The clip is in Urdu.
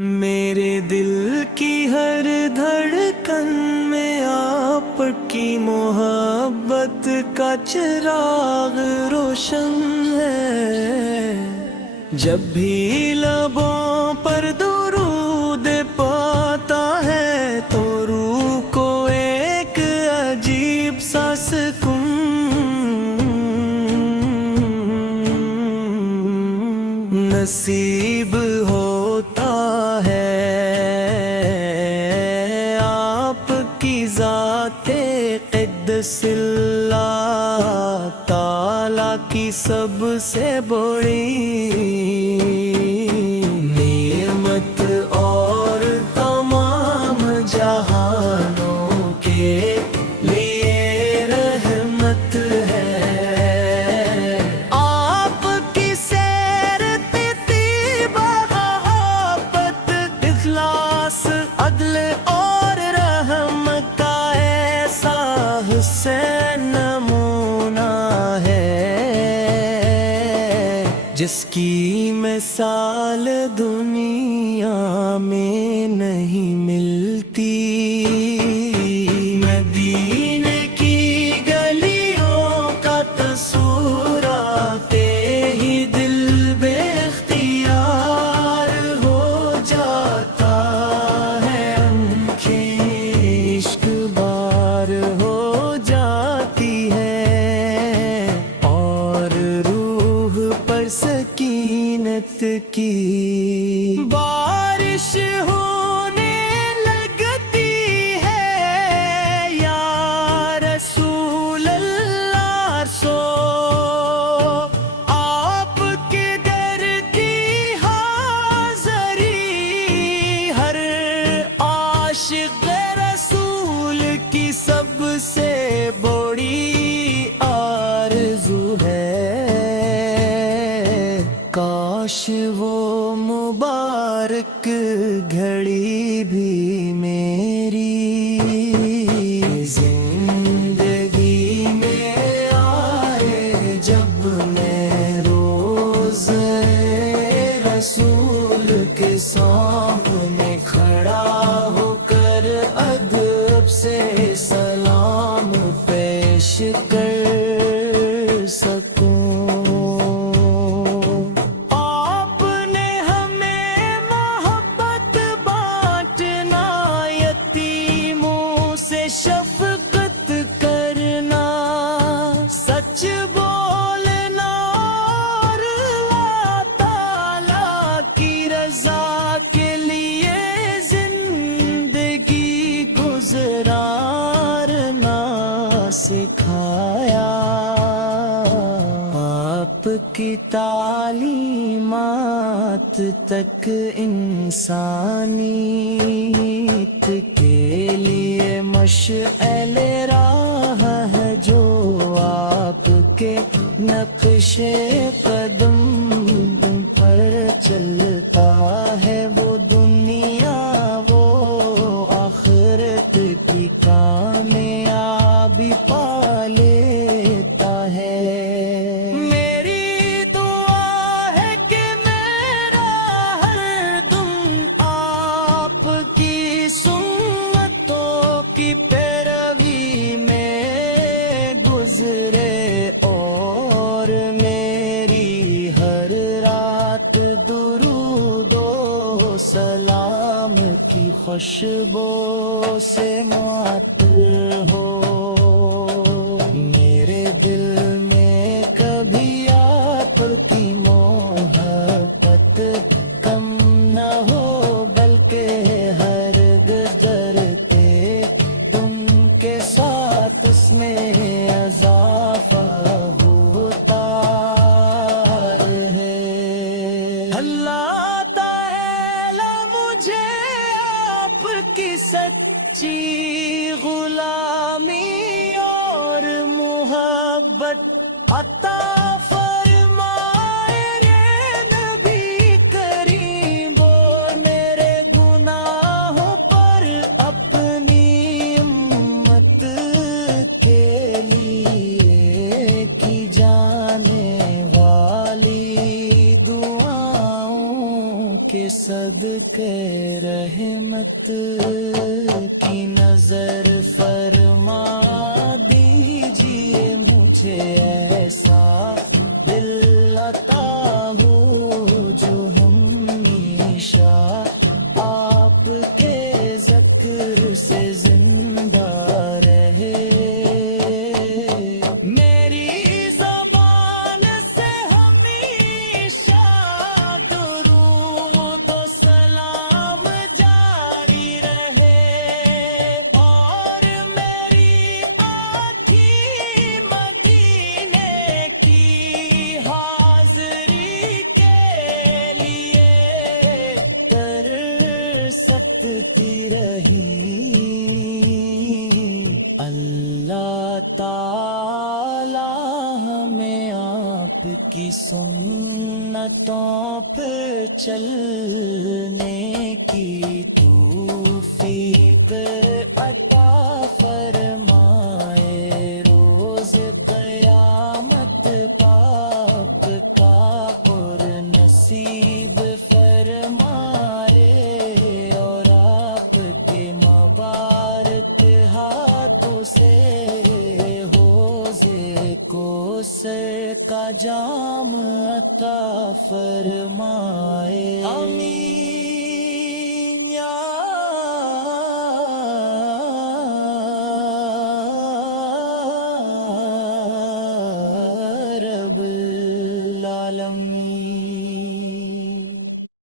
میرے دل کی ہر دھڑکن میں آپ کی محبت کا چراغ روشن ہے۔ جب بھی لبوں پر درود پاتا ہے تو روح کو ایک عجیب سا سکون نصیب ہوتا ہے۔ آپ کی ذات قدس اللہ تعالی کی سب سے بڑی نعمت اور تمام جہانوں کے لیے رحمت ہے۔ آپ کی سیر طیب محبت اخلاص عدل اور رحم کا ایسا حسین نمونہ ہے جس کی مثال دنیا میں نہیں ملتی۔ مدینے کی گلیوں کا تصور آتے ہی دل بے اختیار ہو جاتا ہے، آنکھیں عشق بار ہو جاتی ہے اور روح پر سکینت کی بارش ہونے لگتی ہے۔ یا رسول اللہ سو آپ کے در کی حاضری ہر عاشق رسول کی سب سے بڑی آرزو ہے۔ کاش وہ مبارک گھڑی بھی میری زندگی میں آئے، جب میں روز رسول کے سامنے کھڑا ہو کر ادب سے سلام پیش کر سکوں۔ شفقت کرنا، سچ بولنا اور اللہ تعالی کی رضا کے لیے زندگی گزارنا سکھایا۔ آپ کی تعلیمات تک انسانیت کے لیے مشعل راہ ہے، جو آپ کے نقش قدم پر چلتا ہے وہ دنیا وہ آخرت کی کامیابی پا لیتا ہے۔ میری دعا ہے کہ میرا ہر دم آپ کی سنتوں کی پیروی میں گزرے اور میری ہر رات درود و سلام کی خوشبو سے معطر ہو۔ میرے دل میں کبھی آپ کی محبت کم نہ ہو، بلکہ ہرگز ڈرتے تم کے ساتھ اس میں اضافہ ہوتا ہے۔ اللہ تعالی مجھے آپ کی سچی غلامی اور محبت عطا فرمائے۔ رے نبی کریم وہ میرے گناہوں پر اپنی امت کے لیے کی جانے والی دعاؤں کے صدقے صدقے رحمت کی نظر فرما دیجیے مجھے ایسا دل عطا ہو جو ہمیشہ آپ کے ذکر سے زندہ رہے. میری زبان سے ہمیشہ درود و سلام جاری رہے اور میری آنکھیں مدینے کی حاضری کے لیے ترستی رہی. اللہ تعالی ہمیں آپ کی سنتوں پہ چلنے کی توفیق عطا فرمائے. روز قیامت پاپ کا پر نصیب فرمائے اور آپ کے مبارک ہاتھوں سے حوضے کوثر کا جام عطا فرمائے. آمین.